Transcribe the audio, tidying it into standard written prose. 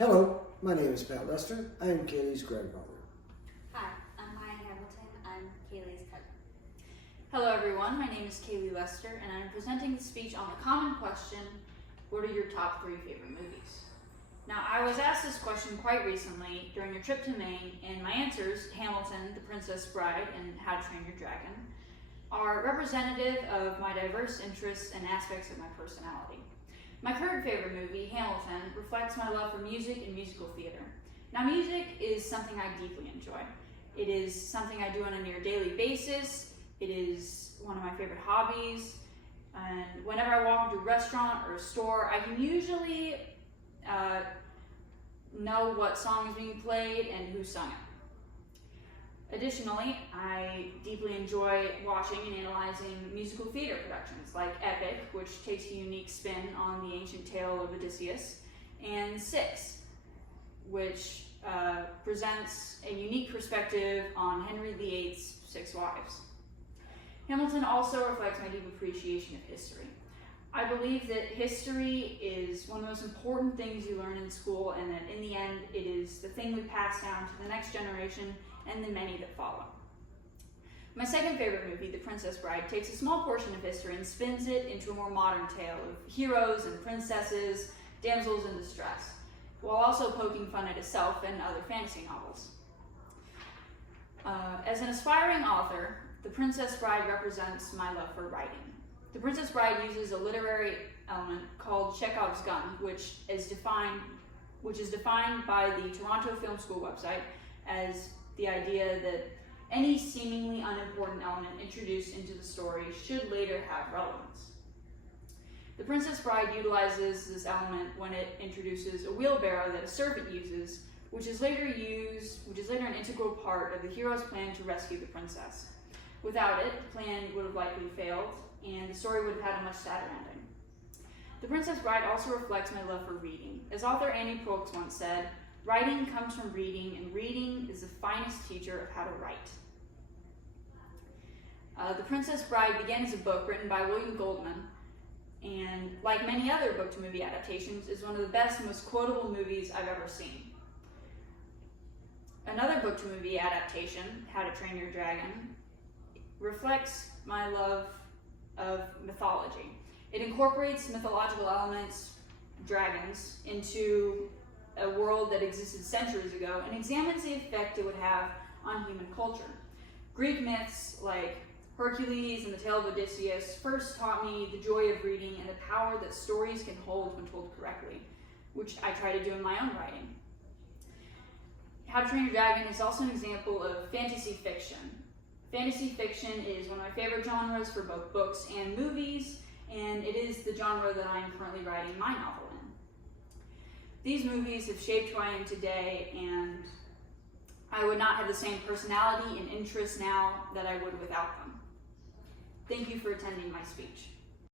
Hello, my name is Pat Lester. I am Kaylee's grandfather. Hi, I'm Maya Hamilton. I'm Kaylee's cousin. Hello everyone, my name is Kaylee Lester and I'm presenting the speech on the common question, what are your top 3 favorite movies? Now I was asked this question quite recently during a trip to Maine, and my answers, Hamilton, The Princess Bride, and How to Train Your Dragon, are representative of my diverse interests and aspects of my personality. My current favorite movie, Hamilton, reflects my love for music and musical theater. Now music is something I deeply enjoy. It is something I do on a near daily basis. It is one of my favorite hobbies. And whenever I walk into a restaurant or a store, I can usually know what song is being played and who sung it. Additionally, I deeply enjoy watching and analyzing musical theater productions like Epic, which takes a unique spin on the ancient tale of Odysseus, and Six, which presents a unique perspective on Henry VIII's 6 wives. Hamilton also reflects my deep appreciation of history. I believe that history is one of the most important things you learn in school, and that in the end, it is the thing we pass down to the next generation and the many that follow. My second favorite movie, The Princess Bride, takes a small portion of history and spins it into a more modern tale of heroes and princesses, damsels in distress, while also poking fun at itself and other fantasy novels. As an aspiring author, The Princess Bride represents my love for writing. The Princess Bride uses a literary element called Chekhov's gun, which is defined by the Toronto Film School website as the idea that any seemingly unimportant element introduced into the story should later have relevance. The Princess Bride utilizes this element when it introduces a wheelbarrow that a servant uses, which is later an integral part of the hero's plan to rescue the princess. Without it, the plan would have likely failed, and the story would have had a much sadder ending. The Princess Bride also reflects my love for reading. As author Annie Proulx once said, "Writing comes from reading, and reading is the finest teacher of how to write." The Princess Bride began as a book written by William Goldman, and like many other book-to-movie adaptations, is one of the best and most quotable movies I've ever seen. Another book-to-movie adaptation, How to Train Your Dragon, reflects my love of mythology. It incorporates mythological elements, dragons, into a world that existed centuries ago and examines the effect it would have on human culture. Greek myths like Hercules and the tale of Odysseus first taught me the joy of reading and the power that stories can hold when told correctly, which I try to do in my own writing. How to Train Your Dragon is also an example of fantasy fiction. Fantasy fiction is one of my favorite genres for both books and movies, and it is the genre that I am currently writing my novel in. These movies have shaped who I am today, and I would not have the same personality and interests now that I would without them. Thank you for attending my speech.